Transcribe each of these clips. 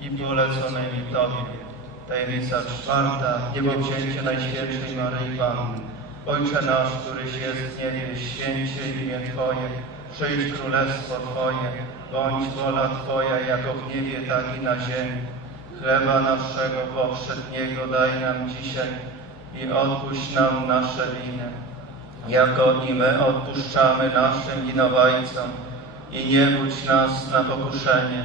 I poleconymi Tobie. Tajemnica czwarta, niebowzięcie Najświętszej Maryi Panny. Ojcze nasz, któryś jest w niebie, święcie imię Twoje, przyjdź królestwo Twoje, bądź wola Twoja jako w niebie, tak i na ziemi. Chleba naszego powszedniego daj nam dzisiaj i odpuść nam nasze winy, jako i my odpuszczamy naszym winowajcom. I nie budź nas na pokuszenie,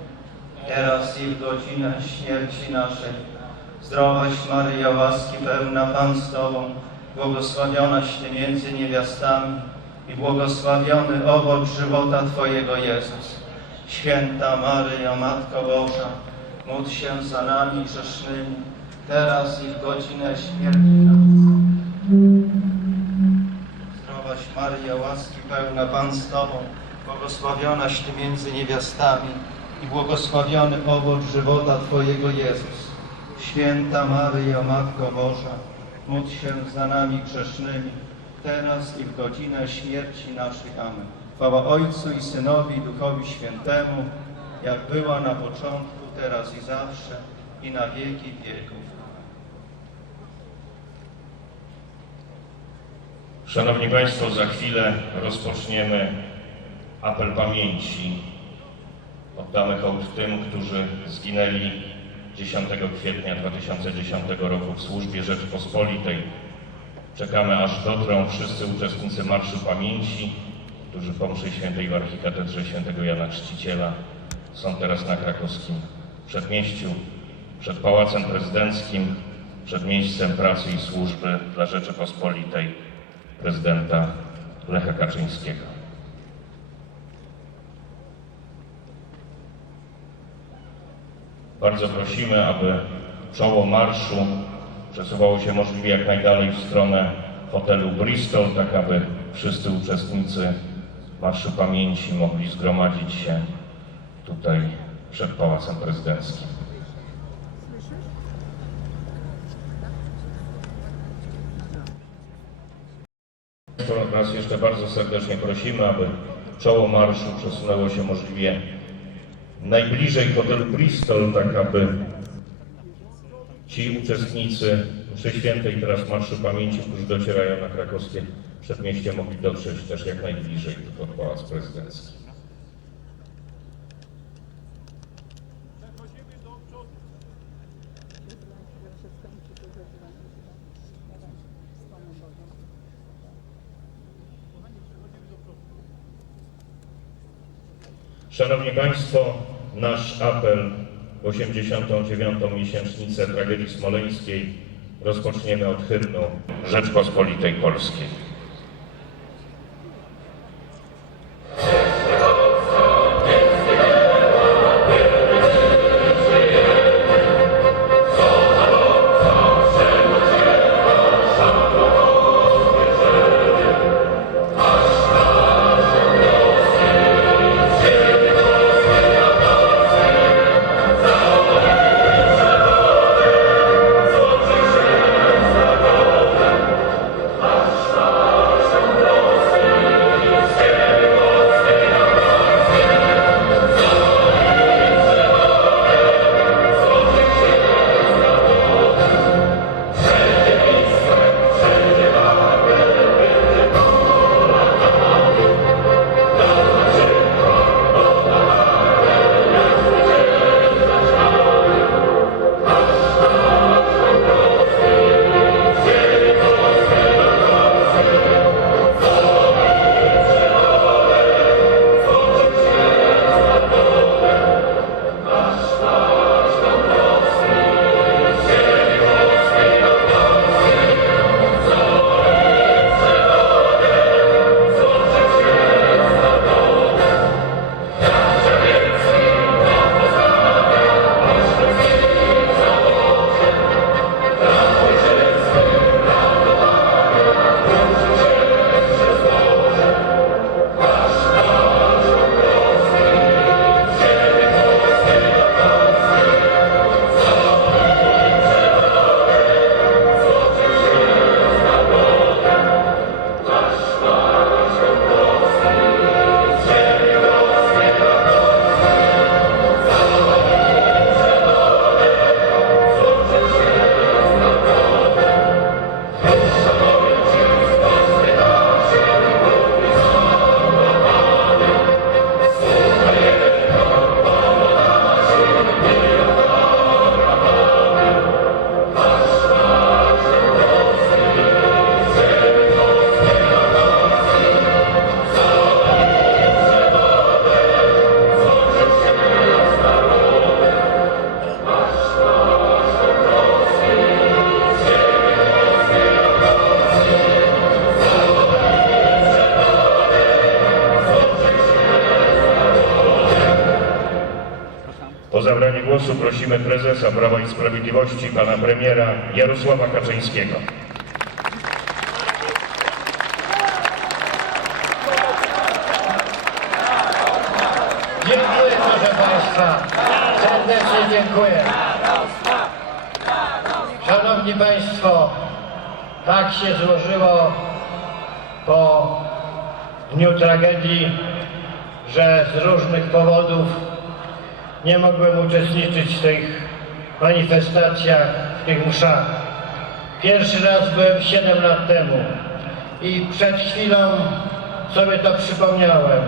teraz i w godzinę śmierci naszej. Zdrowaś Maryjo, łaski pełna, Pan z Tobą, błogosławionaś Ty między niewiastami i błogosławiony owoc żywota Twojego Jezus. Święta Maryjo, Matko Boża, módl się za nami grzesznymi, teraz i w godzinę śmierci naszej. Zdrowaś Maryjo, łaski pełna, Pan z Tobą, błogosławionaś Ty między niewiastami i błogosławiony owoc żywota Twojego Jezus. Święta Maryjo, Matko Boża, módl się za nami grzesznymi, teraz i w godzinę śmierci naszej. Amen. Chwała Ojcu i Synowi i Duchowi Świętemu, jak była na początku, teraz i zawsze, i na wieki wieków. Szanowni Państwo, za chwilę rozpoczniemy apel pamięci. Oddamy hołd tym, którzy zginęli 10 kwietnia 2010 roku w służbie Rzeczypospolitej. Czekamy aż dotrą wszyscy uczestnicy Marszu Pamięci, którzy po mszy świętej w Archikatedrze świętego Jana Chrzciciela są teraz na krakowskim przedmieściu, przed Pałacem Prezydenckim, przed miejscem pracy i służby dla Rzeczypospolitej prezydenta Lecha Kaczyńskiego. Bardzo prosimy, aby czoło marszu przesuwało się możliwie jak najdalej w stronę hotelu Bristol, tak aby wszyscy uczestnicy Marszu Pamięci mogli zgromadzić się tutaj przed Pałacem Prezydenckim. Raz jeszcze bardzo serdecznie prosimy, aby czoło marszu przesunęło się możliwie najbliżej hotelu Bristol, tak aby ci uczestnicy mszy świętej teraz Marszu Pamięci, którzy docierają na krakowskie przedmieście, mogli dotrzeć też jak najbliżej pod Pałac Prezydencki. Szanowni Państwo, nasz apel w 89. miesięcznicę tragedii smoleńskiej rozpoczniemy od hymnu Rzeczpospolitej Polskiej. Prezesa Prawa i Sprawiedliwości, pana premiera Jarosława Kaczyńskiego. Dziękuję proszę Państwa. Serdecznie dziękuję. Szanowni Państwo, tak się złożyło po dniu tragedii, że z różnych powodów nie mogłem uczestniczyć w tych manifestacjach, w tych mszach. Pierwszy raz byłem 7 lat temu i przed chwilą sobie to przypomniałem.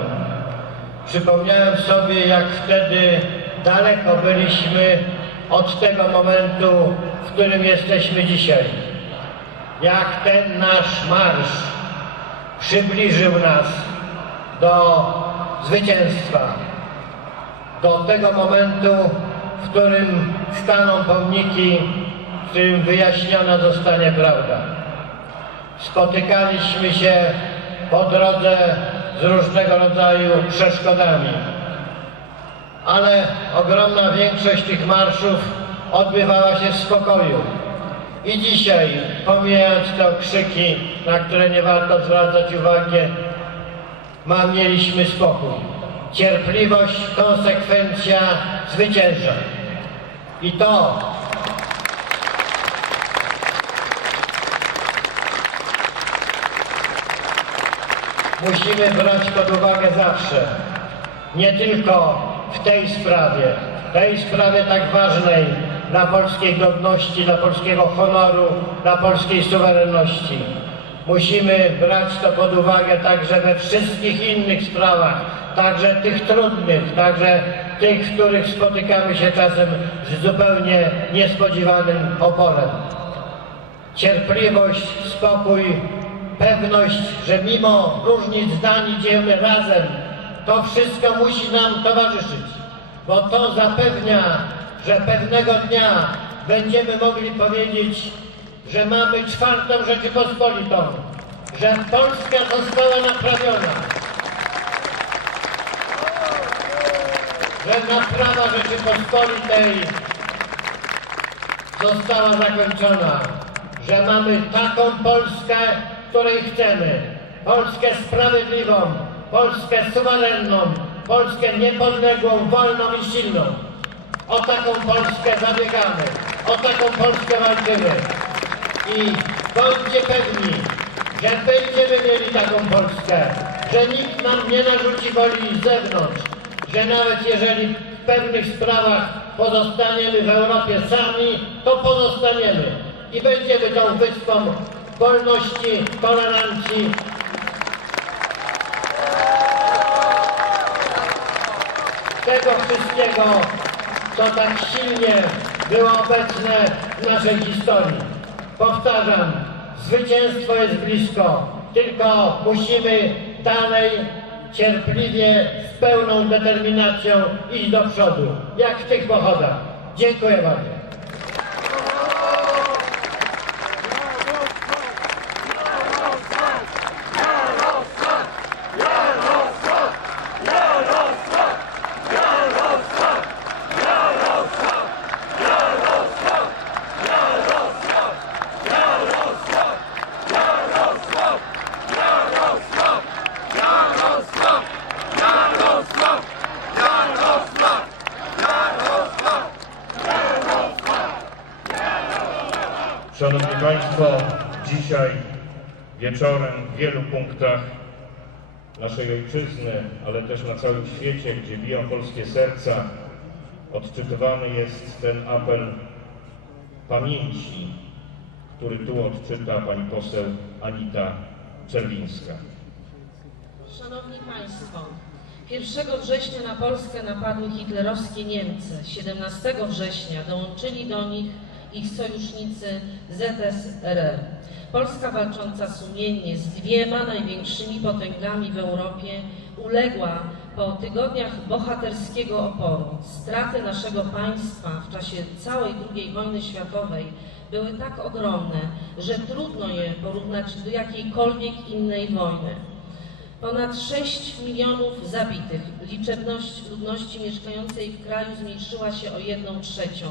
Przypomniałem sobie, jak wtedy daleko byliśmy od tego momentu, w którym jesteśmy dzisiaj. Jak ten nasz marsz przybliżył nas do zwycięstwa, do tego momentu, w którym staną pomniki, w którym wyjaśniona zostanie prawda. Spotykaliśmy się po drodze z różnego rodzaju przeszkodami, ale ogromna większość tych marszów odbywała się w spokoju. I dzisiaj, pomijając te okrzyki, na które nie warto zwracać uwagi, ma, mieliśmy spokój. Cierpliwość, konsekwencja zwycięża. I to musimy brać pod uwagę zawsze. Nie tylko w tej sprawie, w tej sprawie tak ważnej dla polskiej godności, dla polskiego honoru, dla polskiej suwerenności. Musimy brać to pod uwagę także we wszystkich innych sprawach, także tych trudnych, także tych, w których spotykamy się czasem z zupełnie niespodziewanym oporem cierpliwość, spokój, pewność, że mimo różnic zdań idziemy razem. To wszystko musi nam towarzyszyć, bo to zapewnia, że pewnego dnia będziemy mogli powiedzieć, że mamy czwartą Rzeczypospolitą, że Polska została naprawiona, że naprawa Rzeczypospolitej została zakończona, że mamy taką Polskę, której chcemy. Polskę sprawiedliwą, Polskę suwerenną, Polskę niepodległą, wolną i silną. O taką Polskę zabiegamy, o taką Polskę walczymy. I bądźcie pewni, że będziemy mieli taką Polskę, że nikt nam nie narzuci woli z zewnątrz, że nawet jeżeli w pewnych sprawach pozostaniemy w Europie sami, to pozostaniemy i będziemy tą wyspą wolności, tolerancji. Tego wszystkiego, co tak silnie było obecne w naszej historii. Powtarzam, zwycięstwo jest blisko, tylko musimy dalej cierpliwie, z pełną determinacją iść do przodu, jak w tych pochodach. Dziękuję bardzo. Naszej ojczyzny, ale też na całym świecie, gdzie biją polskie serca, odczytywany jest ten apel pamięci, który tu odczyta pani poseł Anita Czerwińska. Szanowni Państwo, 1 września na Polskę napadły hitlerowskie Niemcy. 17 września dołączyli do nich ich sojusznicy ZSRR. Polska walcząca sumiennie z dwiema największymi potęgami w Europie uległa po tygodniach bohaterskiego oporu. Straty naszego państwa w czasie całej II wojny światowej były tak ogromne, że trudno je porównać do jakiejkolwiek innej wojny. Ponad 6 milionów zabitych. Liczebność ludności mieszkającej w kraju zmniejszyła się o 1 trzecią.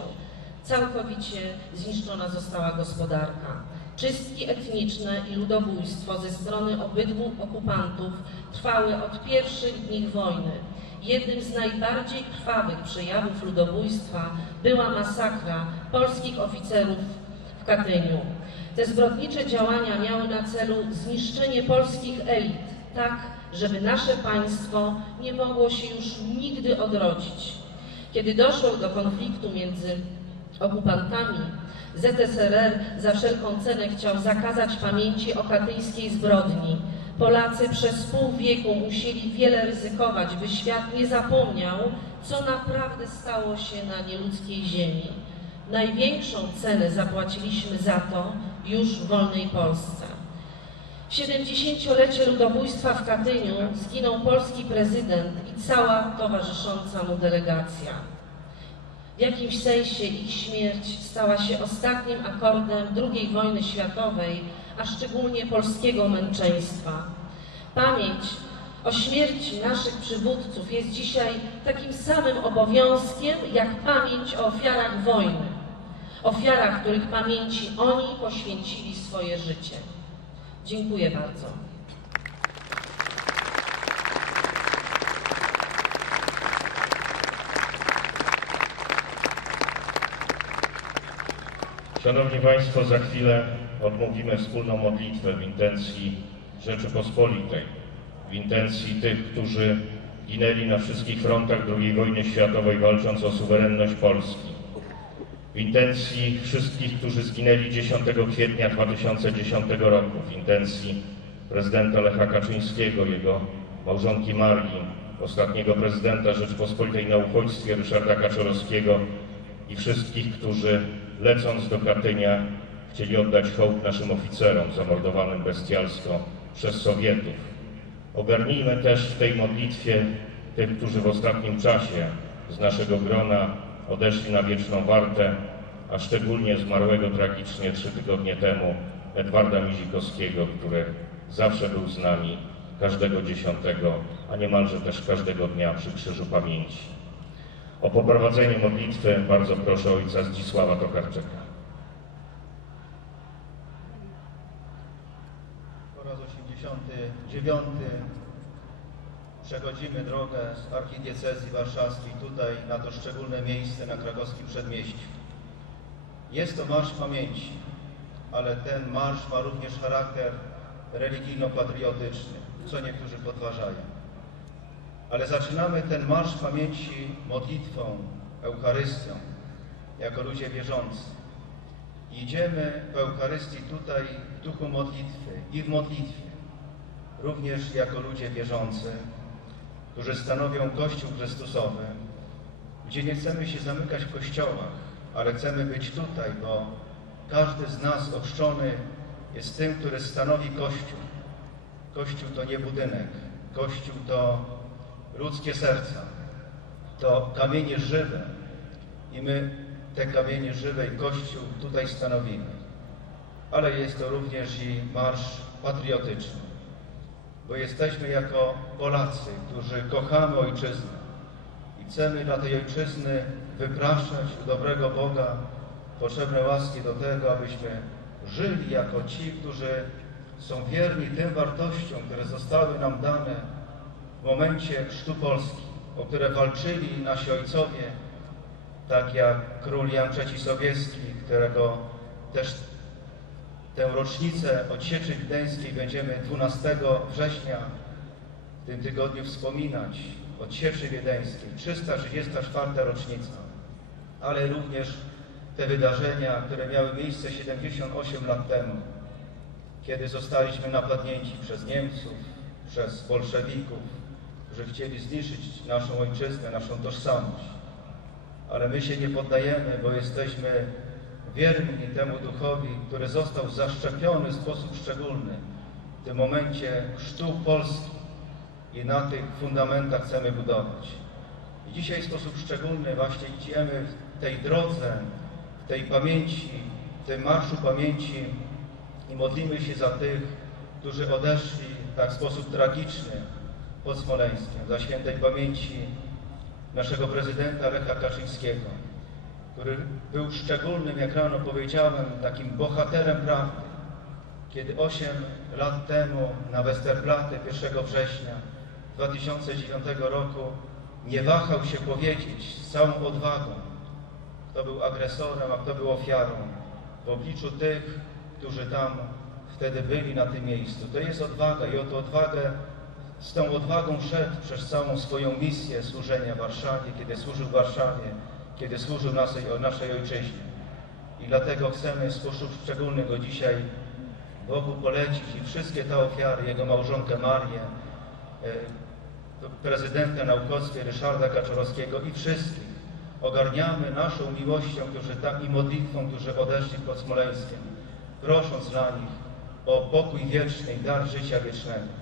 Całkowicie zniszczona została gospodarka. Czystki etniczne i ludobójstwo ze strony obydwu okupantów trwały od pierwszych dni wojny. Jednym z najbardziej krwawych przejawów ludobójstwa była masakra polskich oficerów w Katyniu. Te zbrodnicze działania miały na celu zniszczenie polskich elit, tak żeby nasze państwo nie mogło się już nigdy odrodzić. Kiedy doszło do konfliktu między okupantami, ZSRR za wszelką cenę chciał zakazać pamięci o katyńskiej zbrodni. Polacy przez pół wieku musieli wiele ryzykować, by świat nie zapomniał, co naprawdę stało się na nieludzkiej ziemi. Największą cenę zapłaciliśmy za to już w wolnej Polsce. W 70-lecie ludobójstwa w Katyniu zginął polski prezydent i cała towarzysząca mu delegacja. Jakimś sensie ich śmierć stała się ostatnim akordem II wojny światowej, a szczególnie polskiego męczeństwa. Pamięć o śmierci naszych przywódców jest dzisiaj takim samym obowiązkiem, jak pamięć o ofiarach wojny. Ofiarach, których pamięci oni poświęcili swoje życie. Dziękuję bardzo. Szanowni Państwo, za chwilę odmówimy wspólną modlitwę w intencji Rzeczypospolitej, w intencji tych, którzy ginęli na wszystkich frontach II wojny światowej, walcząc o suwerenność Polski, w intencji wszystkich, którzy zginęli 10 kwietnia 2010 roku, w intencji prezydenta Lecha Kaczyńskiego, jego małżonki Marii, ostatniego prezydenta Rzeczypospolitej na uchodźstwie Ryszarda Kaczorowskiego i wszystkich, którzy lecąc do Katynia chcieli oddać hołd naszym oficerom zamordowanym bestialsko przez Sowietów. Ogarnijmy też w tej modlitwie tych, którzy w ostatnim czasie z naszego grona odeszli na wieczną wartę, a szczególnie zmarłego tragicznie trzy tygodnie temu Edwarda Mizikowskiego, który zawsze był z nami każdego dziesiątego, a niemalże też każdego dnia przy Krzyżu Pamięci. O poprowadzenie modlitwy bardzo proszę ojca Zdzisława Tokarczyka. Po raz 89 przechodzimy drogę z archidiecezji warszawskiej tutaj na to szczególne miejsce na krakowskim przedmieściu. Jest to Marsz Pamięci, ale ten marsz ma również charakter religijno-patriotyczny, co niektórzy podważają. Ale zaczynamy ten Marsz Pamięci modlitwą, Eucharystią, jako ludzie wierzący. Idziemy w Eucharystii tutaj w duchu modlitwy i w modlitwie, również jako ludzie wierzący, którzy stanowią Kościół Chrystusowy, gdzie nie chcemy się zamykać w kościołach, ale chcemy być tutaj, bo każdy z nas ochrzczony jest tym, który stanowi Kościół. Kościół to nie budynek, Kościół to ludzkie serca, to kamienie żywe. I my te kamienie żywe i Kościół tutaj stanowimy. Ale jest to również i marsz patriotyczny, bo jesteśmy jako Polacy, którzy kochamy Ojczyznę. I chcemy dla tej Ojczyzny wypraszać u dobrego Boga potrzebne łaski do tego, abyśmy żyli jako ci, którzy są wierni tym wartościom, które zostały nam dane w momencie chrztu Polski, o które walczyli nasi ojcowie, tak jak król Jan III Sobieski, którego też tę rocznicę odsieczy wideńskiej będziemy 12 września w tym tygodniu wspominać. Odsieczy wiedeńskiej, 334 rocznica, ale również te wydarzenia, które miały miejsce 78 lat temu, kiedy zostaliśmy napadnięci przez Niemców, przez bolszewików, którzy chcieli zniszczyć naszą ojczyznę, naszą tożsamość. Ale my się nie poddajemy, bo jesteśmy wierni temu duchowi, który został zaszczepiony w sposób szczególny w tym momencie chrztu Polski i na tych fundamentach chcemy budować. I dzisiaj w sposób szczególny właśnie idziemy w tej drodze, w tej pamięci, w tym marszu pamięci i modlimy się za tych, którzy odeszli tak w sposób tragiczny pod Smoleńskiem, za świętej pamięci naszego prezydenta Lecha Kaczyńskiego, który był szczególnym, jak rano powiedziałem, takim bohaterem prawdy. Kiedy 8 lat temu na Westerplatte 1 września 2009 roku nie wahał się powiedzieć z całą odwagą, kto był agresorem, a kto był ofiarą w obliczu tych, którzy tam wtedy byli na tym miejscu. To jest odwaga i oto odwagę, z tą odwagą szedł przez całą swoją misję służenia Warszawie, kiedy służył Warszawie, kiedy służył naszej, naszej ojczyźnie. I dlatego chcemy w sposób szczególny go dzisiaj Bogu polecić i wszystkie te ofiary, jego małżonkę Marię, e, prezydenta naukowskie Ryszarda Kaczorowskiego i wszystkich ogarniamy naszą miłością którzy tam, i modlitwą, którzy odeszli pod Smoleńskiem, prosząc dla nich o pokój wieczny i dar życia wiecznego.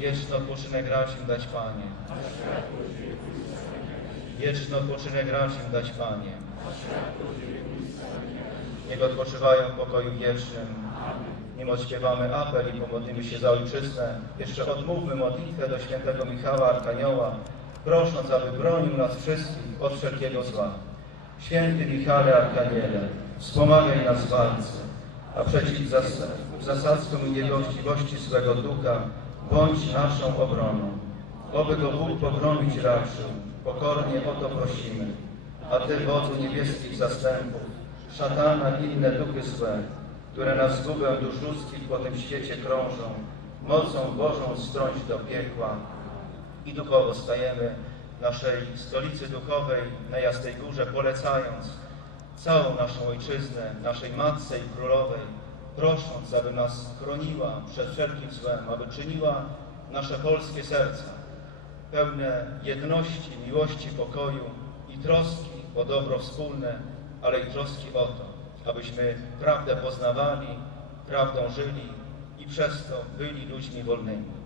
Wieczny odpoczynek racz dać Panie. Wieczny odpoczynek racz dać Panie. Niech odpoczywają w pokoju wiecznym. Nim odśpiewamy apel i pomodlimy się za ojczyznę, jeszcze odmówmy modlitwę do świętego Michała Arkanioła, prosząc, aby bronił nas wszystkich od wszelkiego zła. Święty Michale Arkaniele, wspomagaj nas w walce, a przeciw zas zasadzkom i niegościwości swego ducha bądź naszą obroną. Oby go Bóg pobronić raczył, pokornie o to prosimy. A Ty, wodzu niebieskich zastępów, szatana i inne duchy złe, które na zgubę dusz ludzkich po tym świecie krążą, mocą Bożą strąć do piekła i duchowo stajemy w naszej stolicy duchowej na Jasnej Górze, polecając całą naszą ojczyznę, naszej Matce i Królowej, prosząc, aby nas chroniła przed wszelkim złem, aby czyniła nasze polskie serca pełne jedności, miłości, pokoju i troski o dobro wspólne, ale i troski o to, abyśmy prawdę poznawali, prawdą żyli i przez to byli ludźmi wolnymi.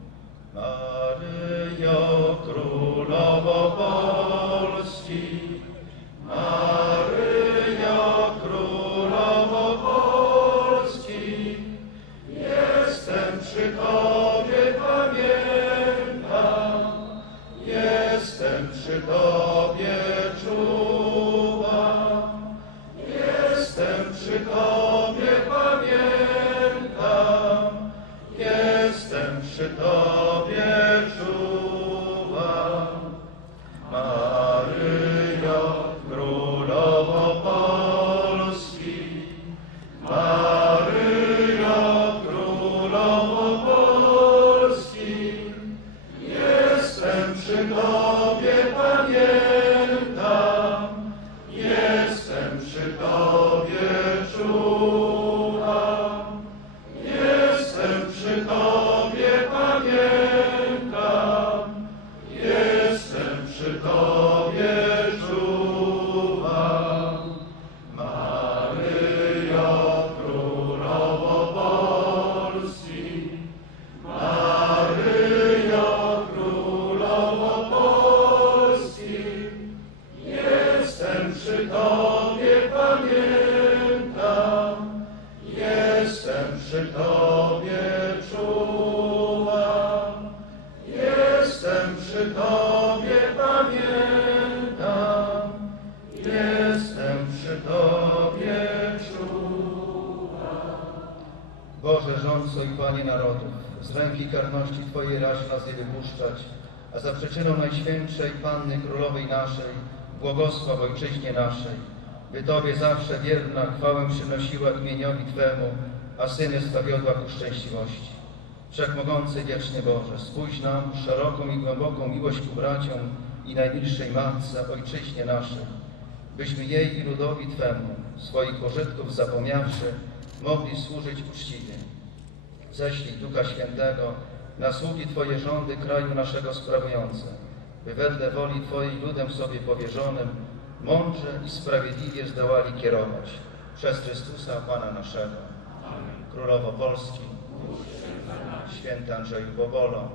Maryjo, Królowo Polski, jestem przy Tobie, czuwam. Boże, rządco i Panie narodów, z ręki karności Twojej raż nas je wypuszczać, a za przyczyną Najświętszej Panny Królowej naszej, błogosław Ojczyźnie naszej, by Tobie zawsze wierna chwałę przynosiła imieniowi Twemu, a Synystwa wiodła ku szczęśliwości. Wszechmogący wieczny Boże, spójrz nam szeroką i głęboką miłość ku braciom i najmilszej Matce, Ojczyźnie naszej, byśmy jej i ludowi Twemu, swoich pożytków zapomniawszy, mogli służyć uczciwie. Ześlij Ducha Świętego na sługi Twoje rządy kraju naszego sprawujące, by wedle woli Twojej ludem sobie powierzonym mądrze i sprawiedliwie zdołali kierować przez Chrystusa Pana naszego. Królowo Polski, Święty Andrzeju Bobolo,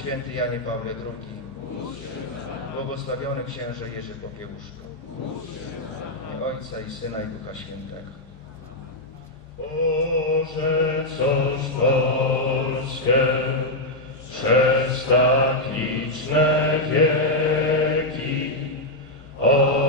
Święty Janie Pawle II, błogosławiony księże Jerzy Popiełuszko, imię Ojca i Syna i Ducha Świętego. Boże, coż Polskę przez tak liczne wieki otaczał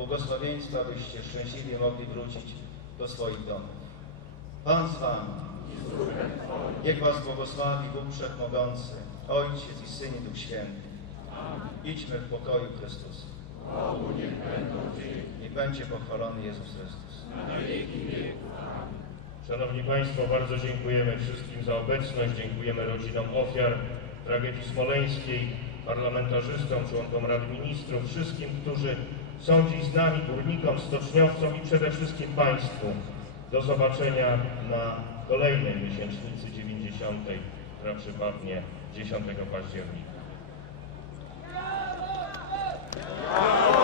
błogosławieństwa, byście szczęśliwie mogli wrócić do swoich domów. Pan z Wami. Niech Was błogosławi Bóg Wszechmogący, Ojciec i Syn i Duch Święty. Idźmy w pokoju Chrystusa. Niech będzie pochwalony Jezus Chrystus. Szanowni Państwo, bardzo dziękujemy wszystkim za obecność, dziękujemy rodzinom ofiar tragedii smoleńskiej, parlamentarzystom, członkom Rady Ministrów, wszystkim, którzy są dziś z nami, górnikom, stoczniowcom i przede wszystkim Państwu. Do zobaczenia na kolejnej miesięcznicy 90., która przypadnie 10 października. Aby po